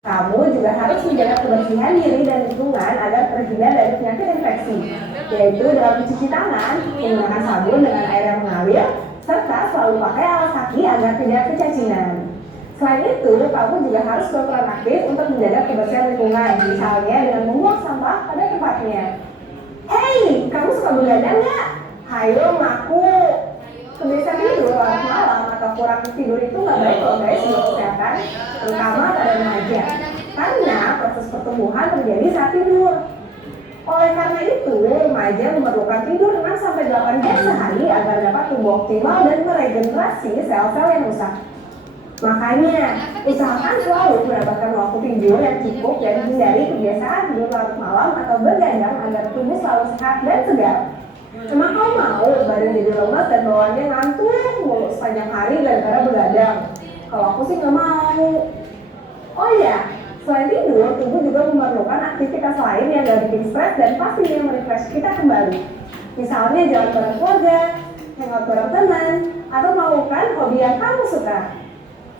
Kamu juga harus menjaga kebersihan diri dan lingkungan agar terhindar dari penyakit infeksi, yaitu dengan mencuci tangan, menggunakan sabun dengan air yang mengalir, serta selalu pakai alas kaki agar tidak kecacingan. Selain itu, kamu juga harus berperan aktif untuk menjaga kebersihan lingkungan, misalnya dengan membuang sampah pada tempatnya. Hei, kamu suka begadang nggak? Hayo ngaku. Kebiasaan tidur larut malam atau kurang tidur itu nggak baik loh guys untuk kesehatan, terutama pada remaja. Karena proses pertumbuhan terjadi saat tidur. Oleh karena itu, remaja memerlukan tidur 6-8 jam sehari agar dapat tumbuh optimal dan meregenerasi sel-sel yang rusak. Makanya, usahakan selalu mendapatkan waktu tidur yang cukup dan hindari kebiasaan tidur larut malam atau begadang agar tubuh selalu sehat dan segar. Emang kau mau badan jadi lemas dan bawaannya ngantuk mulu sepanjang hari gara-gara begadang? Kalau aku sih nggak mau. Oh iya, selain tidur, tubuh juga memerlukan aktivitas lain yang gak bikin stres dan pastinya merefresh kita kembali. Misalnya jalan bareng keluarga, hangout bareng teman, atau melakukan hobi yang kamu suka.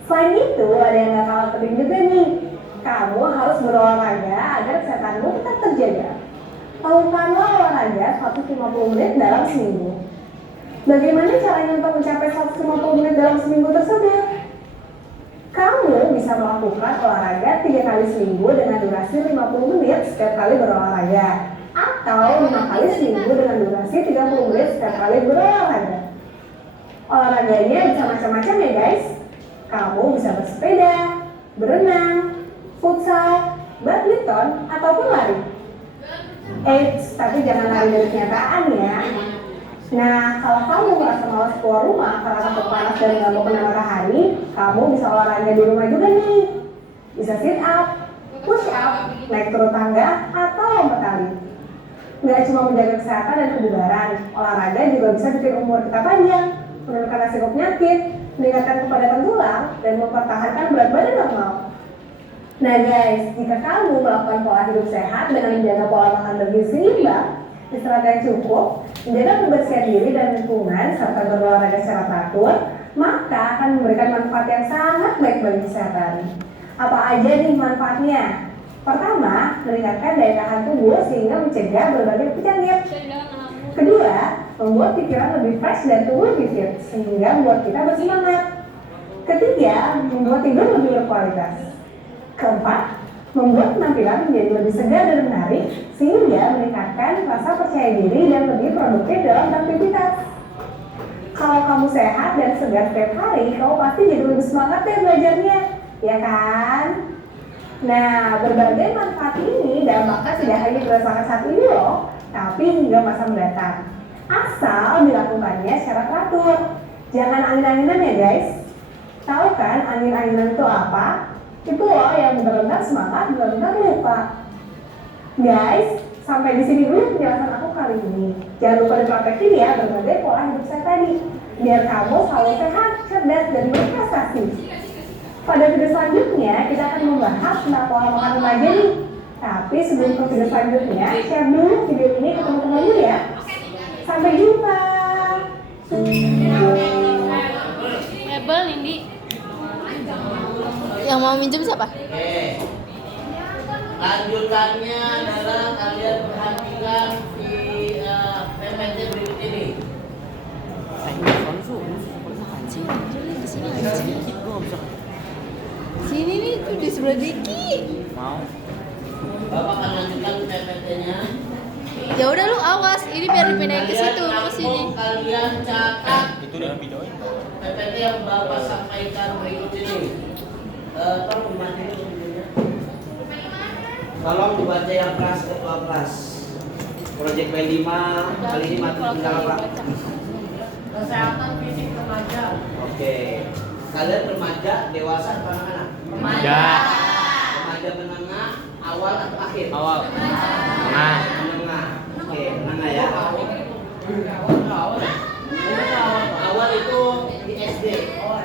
Selain itu, ada yang gak kalah penting juga nih. Kamu harus berolahraga agar kesehatanmu tetap terjaga. Lakukanlah olahraga 150 menit dalam seminggu. Bagaimana caranya untuk mencapai 150 menit dalam seminggu tersebut? Kamu bisa melakukan olahraga 3 kali seminggu dengan durasi 50 menit setiap kali berolahraga, atau 5 kali seminggu dengan durasi 30 menit setiap kali berolahraga. Olahraganya bisa macam-macam ya guys. Kamu bisa bersepeda, berenang, futsal, badminton, ataupun lari. Tapi jangan lari dari kenyataan ya. Nah, kalau kamu merasa malas keluar rumah karena takut panas dan nggak mau kena matahari, kamu bisa olahraga di rumah juga nih. Bisa sit up, push up, naik turun tangga, atau lompat tali. Nggak cuma menjaga kesehatan dan kebugaran, olahraga juga bisa bikin umur kita panjang, menurunkan resiko penyakit, meningkatkan kepadatan tulang, dan mempertahankan berat badan normal. Nah guys, jika kamu melakukan pola hidup sehat dengan menjaga pola makan bergizi seimbang, istirahat yang cukup, menjaga kebersihan diri dan lingkungan, serta berolahraga secara teratur, maka akan memberikan manfaat yang sangat baik bagi kesehatan. Apa aja nih manfaatnya? Pertama, meningkatkan daya tahan tubuh sehingga mencegah berbagai penyakit. Kedua, membuat pikiran lebih fresh dan tubuh lebih fit, sehingga membuat kita bersemangat. Ketiga, membuat tidur lebih berkualitas. Keempat, membuat penampilan menjadi lebih segar dan menarik, sehingga meningkatkan rasa percaya diri dan lebih produktif dalam aktivitas. Kalau kamu sehat dan segar setiap hari, kamu pasti jadi lebih semangat deh belajarnya, ya kan? Nah, berbagai manfaat ini dampaknya tidak hanya dirasakan saat ini loh, tapi hingga masa mendatang. Asal dilakukannya secara teratur. Jangan angin-anginan ya guys. Tahu kan angin-anginan itu apa? Itu loh yang benar-benar semangat, benar-benar lupa. Guys, sampai di sini dulu penjelasan aku kali ini. Jangan lupa dipraktekin ya berbagai pola hidup saya tadi, biar kamu selalu sehat, cerdas, dan berprestasi. Pada video selanjutnya, kita akan membahas tentang pola makan remaja nih. Tapi sebelum ke video selanjutnya, share dulu video ini ke teman-teman dulu ya. Sampai jumpa. Mebel, Nindi. Yang mau minjem siapa? Oke. Lanjutannya adalah kalian perhatikan di PPT berikut ini. Sini nih tuh di sebelah Diki. Mau? Bapak akan lanjutkan PPT-nya. Ya udah lu awas, ini biar dipindahin ke situ, ke sini. Kalian catat Itu udah videoin. PPT yang Bapak sampaikan berikut ini. Tolong dimatiin videonya. Tolong dibaca yang kelas ketua kelas. Proyek B5 kali ini mati tentang apa? Kesehatan fisik remaja. Oke. Kalian remaja, dewasa atau anak-anak? Remaja. Remaja menengah, awal atau akhir? Awal. Nah. Menengah. Oke, menengah ya. Awal itu di SD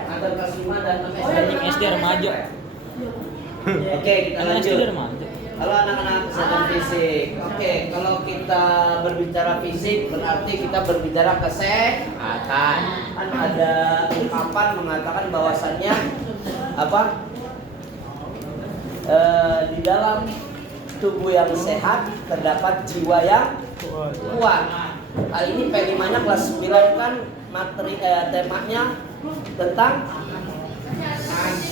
antara kelas 5 dan 6 SD. SD remaja. Oke, kita Anak SD lanjut. remaja. Kalau anak-anak kesehatan fisik, oke, kalau kita berbicara fisik berarti kita berbicara kesehatan. Kan ada ungkapan mengatakan bahwasannya apa? di dalam tubuh yang sehat terdapat jiwa yang kuat. Kali ini P5-nya kelas 9 kan temanya tentang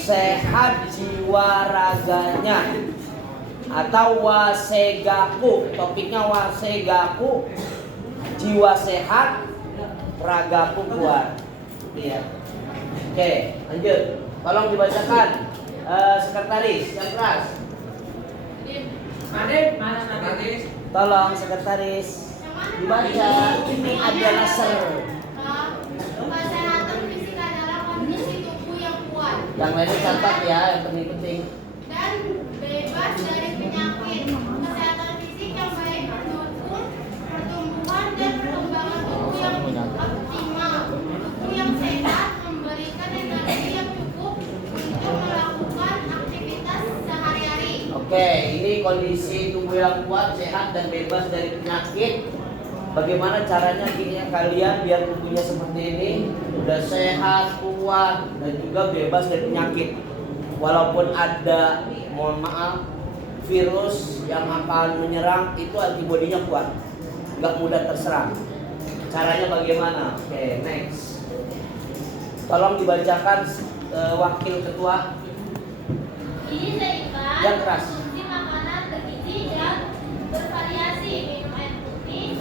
sehat jiwa raganya atau wasegaku. Topiknya wasegaku, jiwa sehat, ragaku kuat. Iya. Oke, lanjut. Tolong dibacakan. Sekretaris yang keras. Tolong sekretaris dibaca. Ini adalah Kesehatan fisik adalah kondisi tubuh yang kuat yang lainnya catat ya, yang penting-penting. dan bebas dari penyakit. Kesehatan fisik yang baik mendukung pertumbuhan dan perkembangan tubuh yang optimal. Tubuh yang sehat memberikan energi yang cukup untuk melakukan aktivitas sehari-hari. Oke, ini kondisi tubuh yang kuat, sehat dan bebas dari penyakit. Bagaimana caranya gini ya, kalian biar tubuhnya seperti ini, udah sehat, kuat, dan juga bebas dari penyakit. Walaupun ada, mohon maaf, virus yang akan menyerang, itu antibodinya kuat, nggak mudah terserang. Caranya bagaimana? Oke, next. Tolong dibacakan wakil ketua. Ini seimbang Yang keras. konsumsi makanan bergizi dan bervariasi, minum air putih,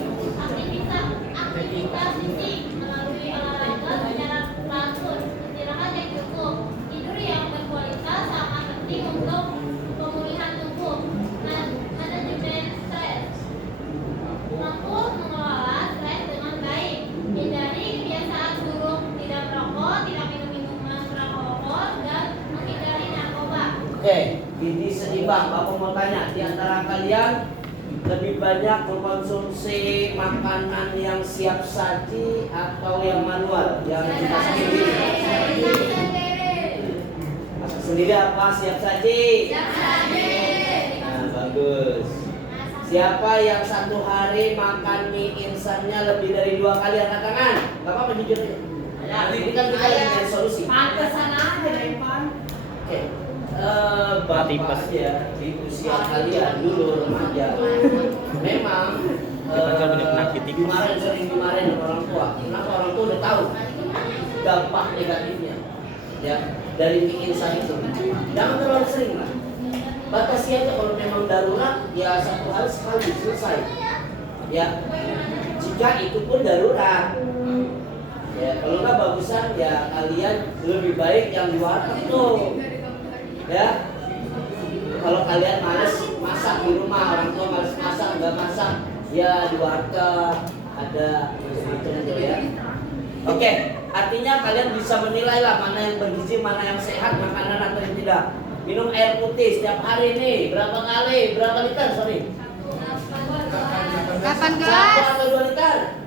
aktivitas fisik melalui olahraga secara teratur, istirahat yang cukup, tidur yang berkualitas sangat penting untuk pemulihan tubuh, manajemen stres, mampu mengelola stres dengan baik, hindari kebiasaan buruk, tidak merokok, tidak minum minuman beralkohol, dan menghindari narkoba. Oke, gizi seimbang. Bapak mau tanya, di antara kalian lebih banyak mengkonsumsi makanan yang siap saji atau yang manual, yang dimasak sendiri? Masak sendiri apa siap saji? Nah, bagus. Siapa yang satu hari makan mie insannya lebih dari 2 kali, angkat tangan. Gak apa-apa, jujur aja. Ini kan kita lagi cari solusi. Pantesan aja Depan. Oke, bapak aja di usia kalian dulu remaja, memang sering dimarahin orang tua. Kenapa? Orang tua udah tahu dampak negatifnya, ya, dari mie instan itu. Jangan terlalu sering lah. Batasi aja, kalau memang darurat ya 1 hari sekali selesai. Ya, jika itu pun darurat. Ya, kalau nggak bagusan ya kalian lebih baik yang di warteg tuh. Ya, kalau kalian males masak di rumah, orang tua males masak, nggak masak, ya di warteg ada itu aja ya. Oke, artinya kalian bisa menilai lah mana yang bergizi, mana yang sehat makanan atau yang tidak. Minum air putih setiap hari nih, berapa kali, berapa liter, sorry? 8 1 gelas. atau 2 liter?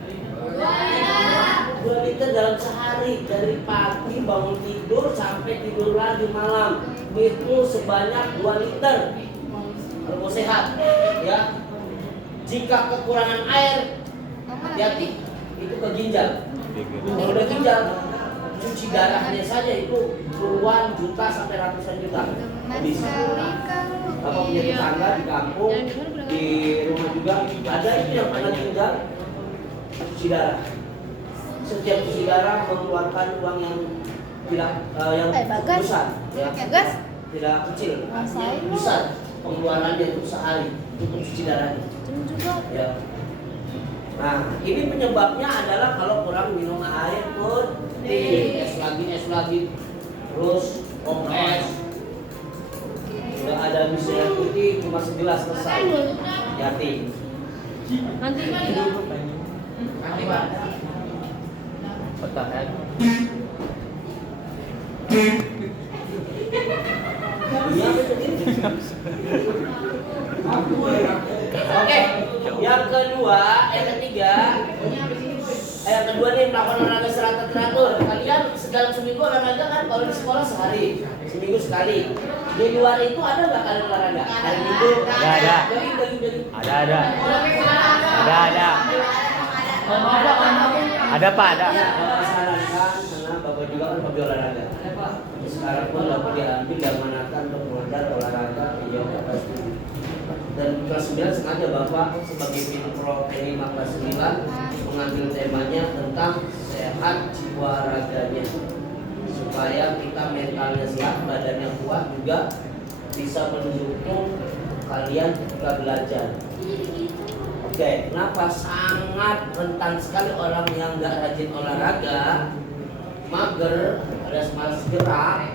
2 liter dalam sehari, dari pagi bangun tidur sampai tidur lagi malam, itu sebanyak 2 liter kalau mau sehat, ya. Jika kekurangan air, hati-hati, itu ke ginjal. Kalau udah ginjal, cuci darahnya saja itu puluhan juta sampai ratusan juta. Habis. Bapak punya tetangga di kampung, di rumah juga ada itu yang kena ginjal, cuci darah. Setiap cuci darah mengeluarkan uang yang tidak yang besar, ya, tidak kecil, yang besar pengeluarannya untuk sehari untuk cuci darahnya. Ya. Nah, ini penyebabnya adalah kalau kurang minum air putih, es lagi, terus es. Udah ada bisa air putih cuma segelas selesai. Hati. Nanti Pak. Pertahan. Oke, yang kedua, yang kedua nih melakukan olahraga secara teratur. Kalian dalam seminggu olahraga kan, kalau di sekolah sehari, seminggu sekali. Di luar itu ada nggak kalian olahraga? Hari Minggu? Ada. Jadi. Ada. Ada Pak, ada. Sarankan karena Bapak juga kan hobi olahraga. Sekarang pun Bapak diambil dan manakan untuk modal olahraga, video Dan kelas 9 sengaja Bapak sebagai Pinpro P5 kelas 9 mengambil temanya tentang sehat jiwa raganya, supaya kita mentalnya sehat, badannya kuat, juga bisa mendukung kalian ketika belajar. Oke, kenapa sangat rentan sekali orang yang nggak rajin olahraga, mager, alias malas gerak,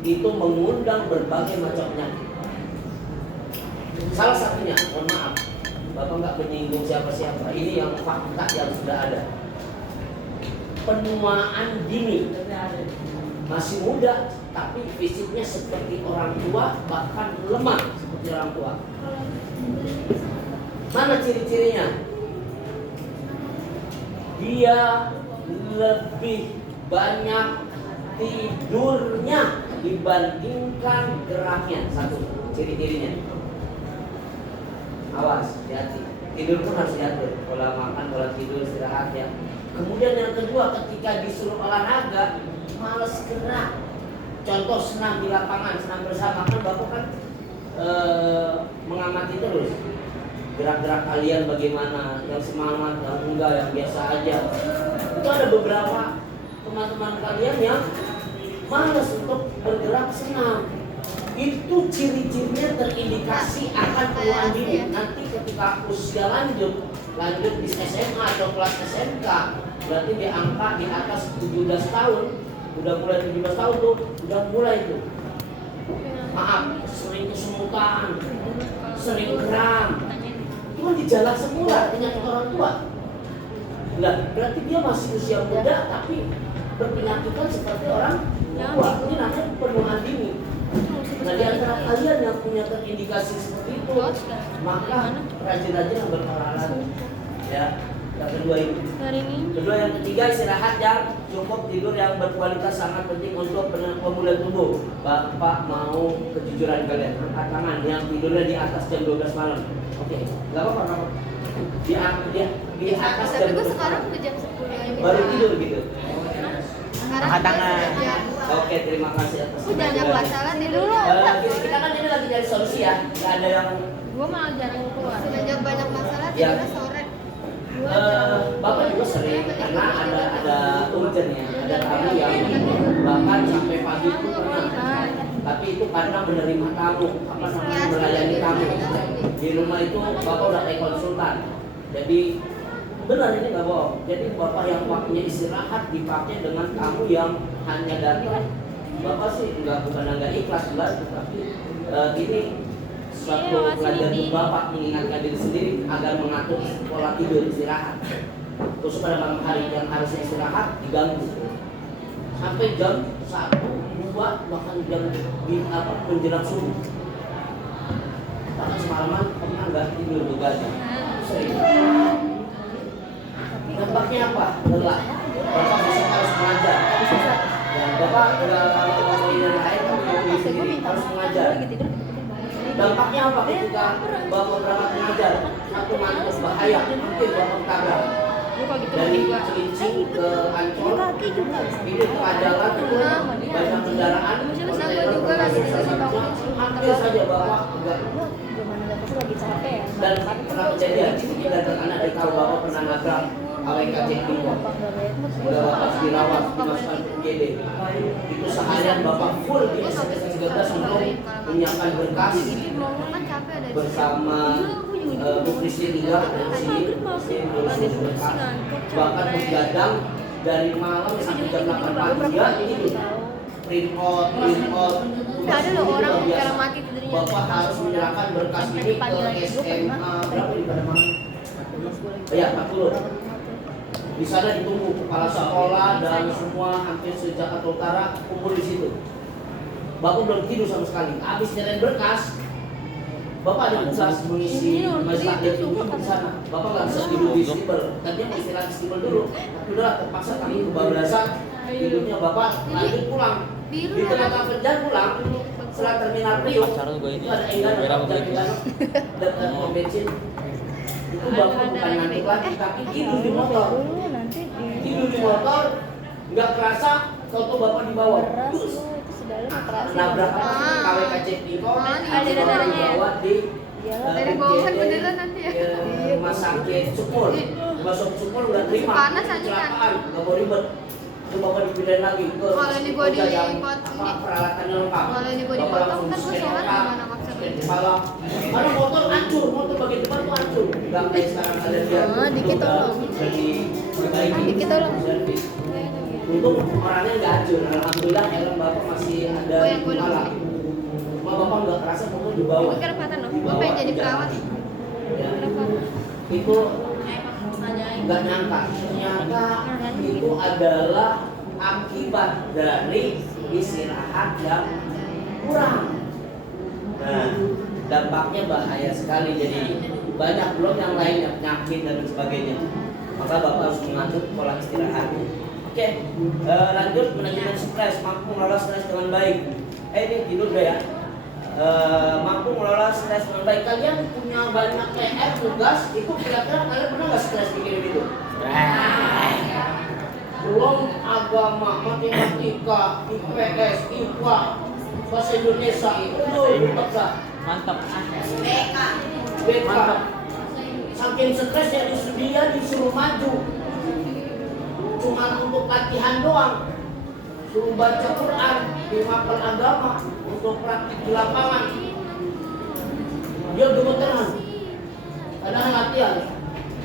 itu mengundang berbagai macam penyakit. Salah satunya, mohon maaf, Bapak nggak menyinggung siapa-siapa. Ini yang fakta yang sudah ada. Penuaan dini, masih muda, tapi fisiknya seperti orang tua, bahkan lemah seperti orang tua. Mana ciri-cirinya? Dia lebih banyak tidurnya dibandingkan geraknya. Satu ciri-cirinya. Awas, hati-hati. Tidur pun harus diatur. Pola makan, pola tidur, istirahat ya. Kemudian yang kedua, ketika disuruh olahraga, males gerak. Contoh senam di lapangan, senam bersama, kan Bapak kan mengamati terus gerak-gerak kalian bagaimana, yang semangat, yang enggak, yang biasa aja. Itu ada beberapa teman-teman kalian yang malas untuk bergerak senam. Itu ciri-cirinya terindikasi akan penuaan dini. Nanti ketika usia lanjut di SMA atau kelas SMK, berarti di angka di atas 17 tahun, udah mulai 17 tahun tuh, udah mulai tuh. Maaf, sering kesemutan, sering kram. Itu kan gejala semula penyakit orang tua. Nah, berarti dia masih usia muda tapi berpenyakitkan seperti orang tua. Ini namanya penuaan dini. Nah, di antara kalian yang punya terindikasi seperti itu, maka rajin-rajin yang berolahraga. Ya, yang kedua ini. Kedua, yang ketiga, istirahat yang cukup, tidur yang berkualitas sangat penting untuk pemulihan tubuh. Bapak mau kejujuran kalian, angkat tangan yang tidurnya di atas jam 12 malam. Oke, nggak apa-apa. Di atas jam 12 sekarang malam. udah jam 10 Baru tidur gitu. Angkat tangan. Oke, terima kasih atas Banyak masalah tidur lu. kita kan ini lagi cari solusi ya, nggak ada yang Gua malah jarang keluar. Semenjak banyak masalah Ya. tidurnya sore. Bapak juga sering karena ada urgennya, ada tamu yang bahkan sampai pagi pun pernah. Tapi itu karena menerima tamu, apa namanya, melayani tamu. Di rumah itu Bapak udah kayak konsultan. Jadi benar ini nggak bohong. Jadi Bapak yang waktunya istirahat dipakai dengan tamu yang hanya datang. Bapak sih bukan ikhlas jelas, tapi ini suatu pelajaran untuk Bapak mengingatkan diri sendiri agar mengatur pola tidur istirahat. Khusus pada malam hari yang harusnya istirahat diganggu sampai jam 1, 2, bahkan jam menjelang subuh. Bahkan semalaman pernah nggak tidur begadang. Sering. Dampaknya apa? Lelah. Bapak besok harus mengajar. Dan Bapak ngomongin dari air, harus mengajar. Dampaknya apa ketika Bapak berangkat mengajar? Satu, ngantuk, bahaya, mungkin Bapak tabrak. Dari Cilincing ke Ancol, ini ke Ajalan, itu banyak kendaraan. Hampir saja Bapak enggak. Dan pernah kejadian, dan anak dari tahu Bapak pernah nabrak AWK Cekdiko. Sudah Bapak dirawat, dimasukkan ke UGD. Itu seharian Bapak full di SMK 13 untuk menyiapkan berkas bersama Bu Kristi juga dari sini ngurus berkas. Bahkan begadang dari malam sampai jam 8 pagi ya ini print out. Ada loh orang sekarang mati tidurnya. Bapak harus menyerahkan berkas ini ke SMA berapa di pada malam? Ya 40. Di sana ditunggu kepala sekolah dan semua hampir se-Jakarta Utara kumpul di situ. Bapak belum tidur sama sekali. Habis nyerahin berkas, Bapak ada tugas mengisi majelis taklim di sana. Bapak nggak bisa tidur di steamer. Tadinya mau istirahat di steamer dulu, tapi udah terpaksa kami kebablasan. Tidurnya Bapak lanjut pulang. Di tengah kerjaan pulang, setelah terminal Priok, itu ada enggan dekat pom bensin. Itu Bapak bukan ngantuk lagi, tapi tidur di motor. Tidur di motor, nggak kerasa, kalau Bapak di bawah. nabrak apa sih KWK Cekniko, ada darahnya ya? bawa di Dari bawah kan beneran nanti ya. rumah sakit Sumur. Rumah sakit Sumur udah terima Panas aja kan? kecelakaan, nggak mau ribet. Itu bapak dipindahin lagi ke Kalau ini gua Koja yang dipotong, apa, peralatannya lengkap. kalau ini gua Bapak dipotong, langsung kan gua scan sholat otak, gimana maksa scan beli? kepala. Mana motor hancur, motor bagian depan tuh hancur. Nggak kayak sekarang ada dia. Oh, dikit tolong. Udah diperbaiki. Dikit tolong. Servis. Untung orangnya nggak hancur. Alhamdulillah helm bapak masih ada Gua di yang gulung kepala. sih. Cuma bapak nggak kerasa motor di bawah. Gue kerepatan loh, Di gue bawah pengen jadi di perawat. jalan. Ya. Kerepatan. Itu nggak nyangka ternyata itu adalah akibat dari istirahat yang kurang. Nah, dampaknya bahaya sekali. Jadi banyak belum yang lainnya, penyakit dan sebagainya. Maka bapak harus mengatur pola istirahatnya. Oke, lanjut manajemen stres, mampu mengelola stres dengan baik. Ini tidur deh ya. Mampu mengelola stres dengan baik. Kalian punya banyak PR tugas, itu kira-kira kalian pernah nggak stres bikin itu? Belum agama, matematika, IPS, IPA, bahasa Indonesia, itu bisa. Mantap. BK. Saking stresnya dia disuruh maju. Cuma untuk latihan doang. Suruh baca Quran, dimapel agama, untuk praktik di lapangan. Dia gemeteran. Kadang latihan.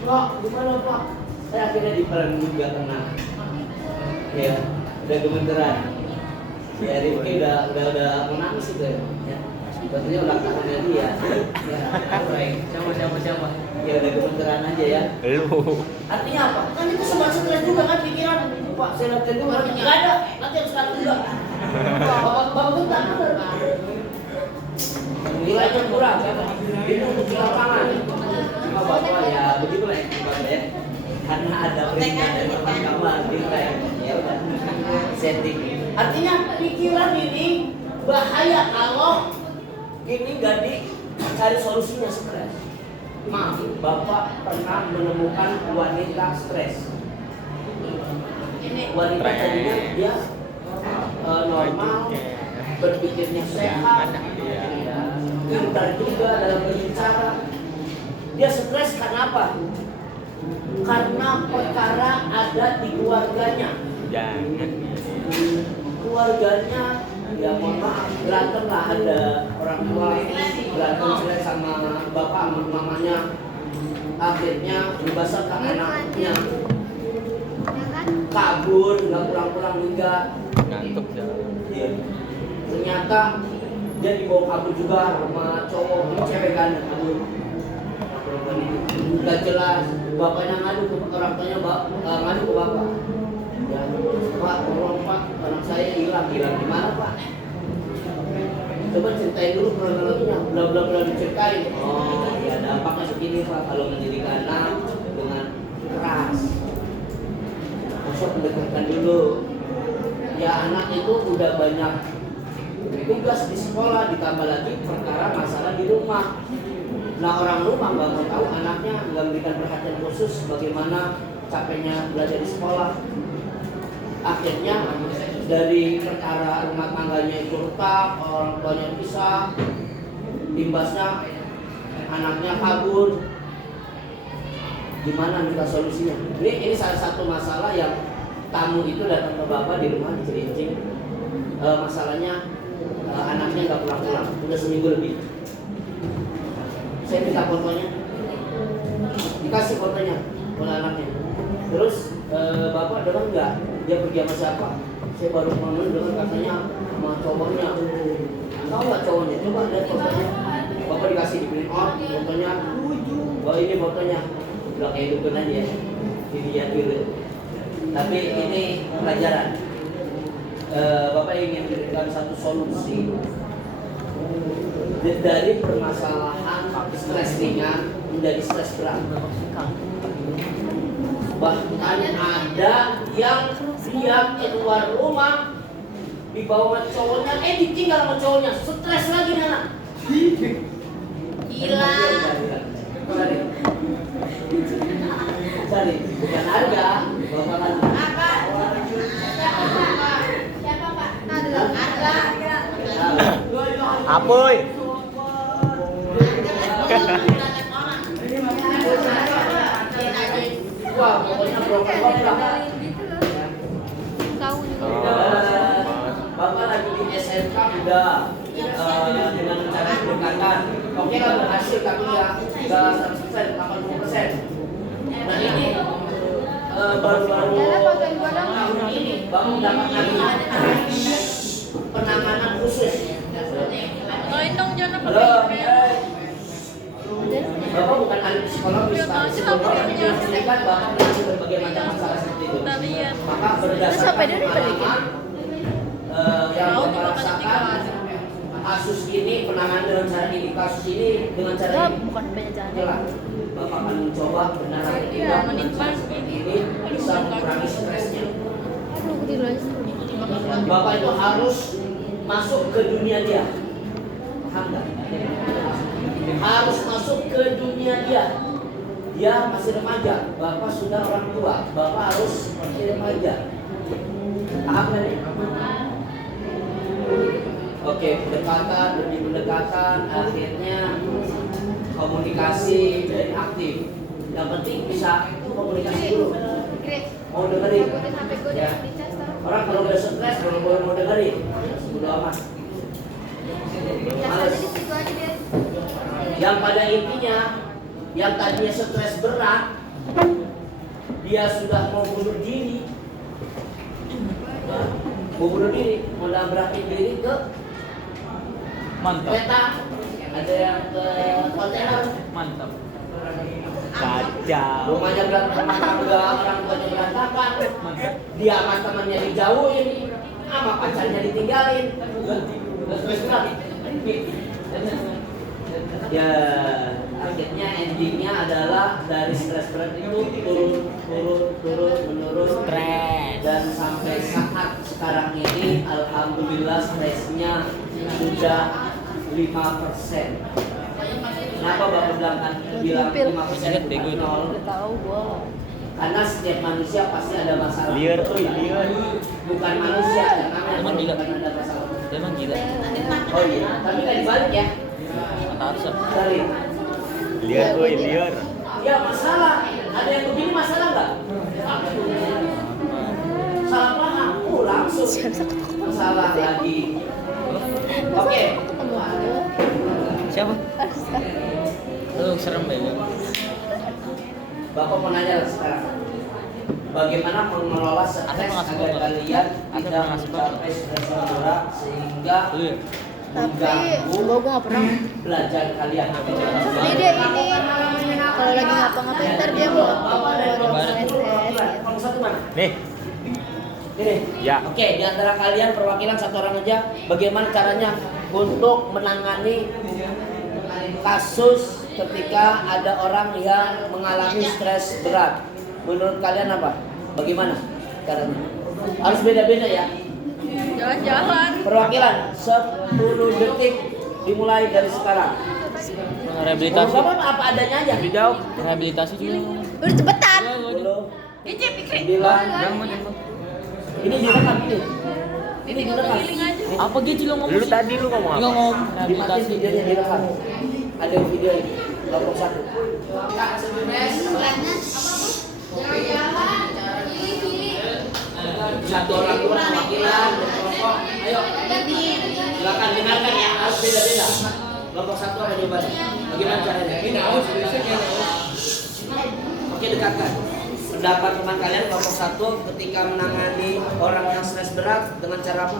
Pak, gimana Pak? Saya akhirnya diperan juga tenang. Ya, udah gemeteran. Ya, Rifki udah menangis itu ya. Betulnya ulang tahunnya dia. Ya, baik. Siapa? Ya udah gemeteran aja ya. Lu. Artinya apa? Kan itu sobat stres juga kan pikiran. Pak, saya latihan dulu, nggak ada. Latihan sekarang juga. Bapak bentar, bener. Nilainya kurang. Ini untuk di lapangan. Cuma bapak ya begitulah yang bapak ya. Karena ada perintah dari mahkamah nilai. Ya udah. Setting. Artinya pikiran ini bahaya kalau ini nggak dicari solusinya stres. Maaf, bapak pernah menemukan wanita stres. Wanita tadinya dia normal, berpikirnya sehat, pintar juga dalam berbicara. Dia stres karena apa? Karena perkara ada di keluarganya. Jangan. Keluarganya ya mohon maaf berantem lah, ada orang tua berantem stres sama bapak sama mamanya, akhirnya dibasar ke anaknya, kabur nggak pulang-pulang juga. Ngantuk dah. Ya. Ternyata dia dibawa kabur juga sama cowok, ini cewek kan kabur. Nggak jelas, bapaknya ngadu ke orang tuanya, ngadu ke bapak. Ya, Pak, tolong Pak, anak saya hilang di mana Pak? Coba ceritain dulu kronologinya, bla diceritain. Oh, ya dampaknya begini Pak, kalau mendidik anak dengan keras. Masuk pendekatan dulu. Ya anak itu udah banyak tugas di sekolah, ditambah lagi perkara masalah di rumah. Nah orang rumah nggak mau tahu anaknya, nggak memberikan perhatian khusus bagaimana capeknya belajar di sekolah. Akhirnya dari perkara rumah tangganya itu retak, orang tuanya pisah, imbasnya anaknya kabur. Gimana minta solusinya? Ini salah satu masalah yang tamu itu datang ke bapak di rumah dicerincing. Masalahnya anaknya nggak pulang-pulang, udah seminggu lebih. Saya minta fotonya, dikasih fotonya oleh anaknya. Terus bapak dengar nggak dia pergi sama siapa? Saya baru ngomong dengar katanya sama cowoknya. Tahu nggak cowoknya? Coba lihat fotonya. Bapak dikasih di print out fotonya. Oh ini fotonya. Udah kayak dukun aja ya. Dilihat gitu. Tapi ini pelajaran. Bapak ingin memberikan satu solusi dari permasalahan stres ringan menjadi stres berat. Bahkan ada yang dia keluar rumah dibawa cowoknya, ditinggal sama cowoknya, stres lagi nih anak. Gila. Cari, bukan harga, bapak kan. Siapa Pak? Ada. boy. Wah, pokoknya program lah. Tahu juga. Bapak lagi di SMK udah dengan cara pendekatan. Oke lah berhasil tapi ya nggak 100%, 80%. Nah ini baru-baru tahun ini Bapak dapat lagi penanganan khusus. Lain dong jangan Halo, Bapak bukan ahli psikologis, tapi psikolog ini kan Bapak menangani berbagai macam masalah seperti itu. Maka berdasarkan pengalaman yang Bapak rasakan kasus ini, penanganan dengan cara ini, kasus ini dengan cara ini. Bukan banyak jalan. Oke lah, Bapak akan mencoba benar atau tidak dengan cara seperti ini bisa mengurangi stresnya. Aduh, aku tidur aja. Bapak itu harus masuk ke dunia dia. Paham nggak? Harus masuk ke dunia dia. Dia masih remaja, Bapak sudah orang tua. Bapak harus masih remaja. Paham nggak nih? Oke, pendekatan demi pendekatan, akhirnya komunikasi dan aktif. Yang penting bisa komunikasi dulu. Mau dengerin? Ya. Orang kalau udah stres, kalau mau dengerin, udah amat. Males. Yang pada intinya, yang tadinya stres berat, dia sudah mau bunuh diri. Mau bunuh diri, mau nabrakin diri ke Mantap. kereta, ada yang ke kontainer, Mantap. Kacau. rumahnya berantakan, orang tuanya berantakan, dia sama temannya dijauhin, sama pacarnya ditinggalin, terus berat. Ya, akhirnya endingnya adalah dari stres berat itu turun menurun Stres. dan sampai saat sekarang ini alhamdulillah stresnya sudah 5%. Kenapa Bapak bilang 5% Ingat bego itu. nol? Udah tahu gua. Karena setiap manusia pasti ada masalah. Liar, Betul ya? liar. Bukan manusia yang namanya Emang gila. bukan ada masalah. Dia emang gila. Oh iya, tapi kan dibalik ya. Mata harus. Balik. Liar boy, liar. Ya masalah. Ada yang begini masalah nggak? Salah paham. Langsung masalah lagi. Oke. Siapa? Lu serem banget. Bapak mau nanya sekarang. Bagaimana mengelola stres Ada pengasih agar bapak. kalian Ada tidak pengasih bapak. mencapai stres yang berat sehingga Iya. Tapi gua nggak pernah. belajar kalian. Ini dia ini kalau lagi ngapa-ngapain ntar dia mau Kalau satu mana? Nih. Ini. Ya. Oke, di antara kalian perwakilan satu orang aja, bagaimana caranya untuk menangani kasus ketika ada orang yang mengalami stres berat? Menurut kalian apa? Bagaimana caranya? Harus beda-beda ya. jalan-jalan. Perwakilan 10 detik dimulai dari sekarang. Rehabilitasi. Bapak apa adanya aja. Bidau. Rehabilitasi juga. Udah cepetan. 10 9. Ini direkam ini. Ini direkam. Apa gitu lo ngomong? Lu tadi lu ngomong apa? Lu ngomong Dimatiin rehabilitasi. videonya direkam. Ada video ini. Kelompok 1. Satu orang perwakilan kelompok. Ayo. Silakan dengarkan ya. Harus beda-beda. Kelompok 1 apa jawabannya? Bagaimana caranya? Ini harus Oke, dekatkan. Pendapat teman kalian kelompok 1 ketika menangani orang yang stres berat dengan cara apa?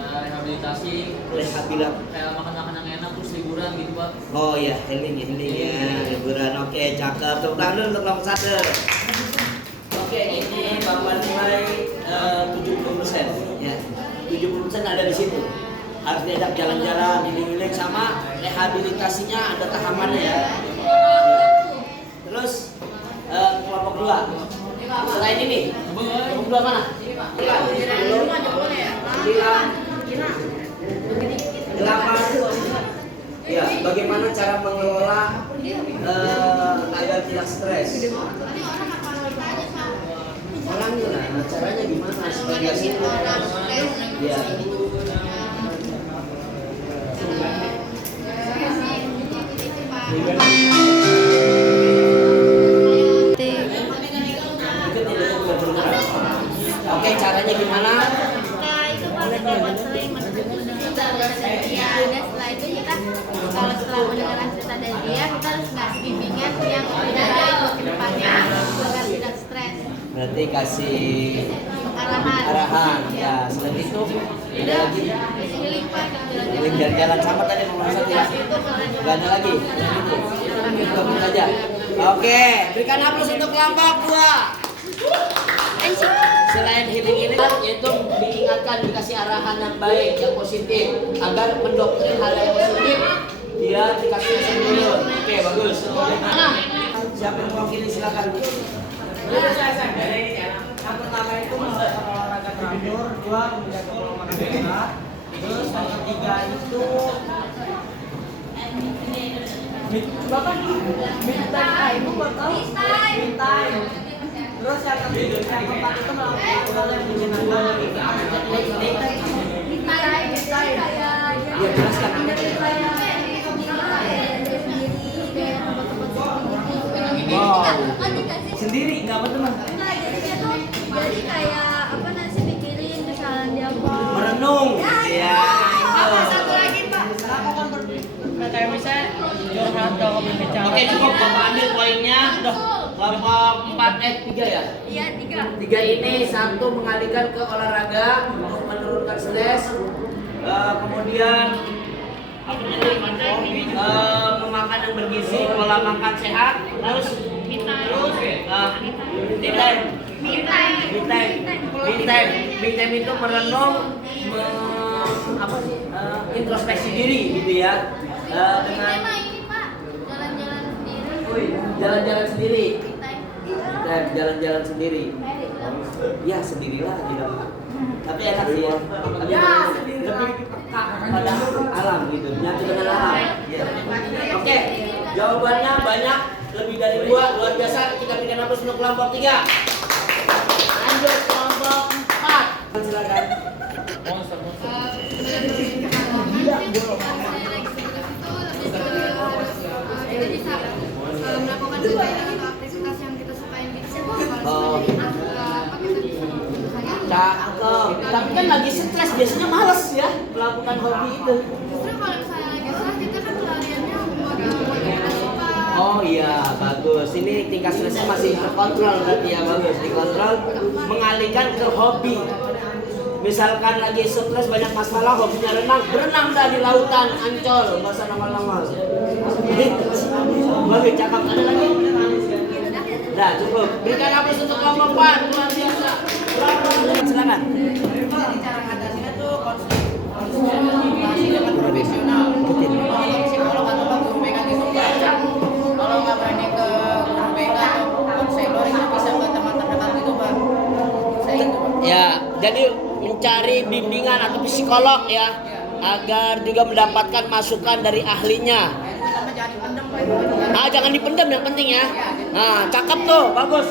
Rehabilitasi, Rehabilitasi. kayak makan-makan yang enak terus liburan gitu Pak. Oh iya, healing ya, liburan. Oke, cakep. Tepuk tangan dulu untuk kelompok 1. Oke, ini Bapak nilai 70%. Ya, 70% ada di situ. Harus diajak jalan-jalan, keliling-keliling sama rehabilitasinya ada tahapannya ya. Terus kelompok 2. Selain ini, kelompok 2 mana? 8. Ya, bagaimana cara mengelola agar tidak stres? Orang gimana? Caranya gimana? Supaya sih? Ya. Oke, caranya gimana? Nah, itu pakai konseling kita udah dari dia. Dan setelah itu kita kalau setelah mendengarkan cerita dari dia, kita harus ngasih bimbingan yang lebih baik buat kedepannya agar tidak stres. Berarti kasih Arahan. arahan. Ya, selain itu ada lagi. Healing Pak, Link jalan-jalan sama tadi nomor 1 ya. Gak ada lagi. Itu aja. Oke, berikan aplaus untuk kelompok 2. Selain healing ini yaitu diingatkan, dikasih arahan yang baik, yang positif agar mendoktrin hal yang positif dia dikasih lesson dulu. Oke, bagus. Siapa yang mewakili silakan. Yang pertama itu olahraga teratur, 2 menjaga pola makan sehat. Terus yang ketiga itu Bapak time itu buat tahu me time. Terus yang keempat itu melakukan hal yang menyenangkan. Ya, jelaskan. Wow. Sendiri nggak berteman. Jadi kayak apa nasi pikirin kesalahan dia apa. Merenung. Ya. Satu lagi Pak. Kayak misalnya curhat atau berbicara. Oke, cukup Bapak ambil poinnya. Udah. Kelompok 3 ya? Iya 3. 3 ini satu mengalihkan ke olahraga untuk menurunkan stres. Kemudian memakan yang bergizi, pola makan sehat, terus me time itu merenung, introspeksi diri gitu ya. Dengan Ini Pak, jalan-jalan sendiri. jalan-jalan sendiri. Jalan-jalan sendiri. Ya sendirilah gitu. Tapi enak sih ya. Lebih peka pada alam gitu, nyatu dengan alam. Ya. Oke, jawabannya banyak, lebih dari 2, luar biasa. Kita berikan aplaus untuk kelompok 3. Lanjut kelompok 4. Silakan. Kita bisa melakukan kegiatan atau aktivitas yang kita sukain gitu. Oh. Cakep. Tapi kan lagi stres, biasanya males ya melakukan hobi itu. Justru kalau misalnya lagi stres, kita kan pelariannya buat yang kita suka. Oh iya, bagus. Ini tingkat stresnya masih terkontrol berarti ya, bagus. Dikontrol, mengalihkan ke hobi. Misalkan lagi stres banyak masalah, hobinya renang, berenang dah di lautan Ancol, nggak usah nongol-nongol. Bagus, cakep. Ada lagi? Nah, cukup. Berikan aplaus untuk kelompok 4, luar biasa. Silakan. Cara ngatasinnya tuh konsultasi dengan profesional. Kalau psikolog atau guru BK gitu baca. Kalau nggak berani ke guru BK atau konselor itu bisa ke teman terdekat gitu Pak. Saya itu Pak. Ya, jadi mencari bimbingan atau psikolog ya, agar juga mendapatkan masukan dari ahlinya. Sama jangan dipendam Pak. Jangan dipendam yang penting ya. Nah, cakep tuh, bagus.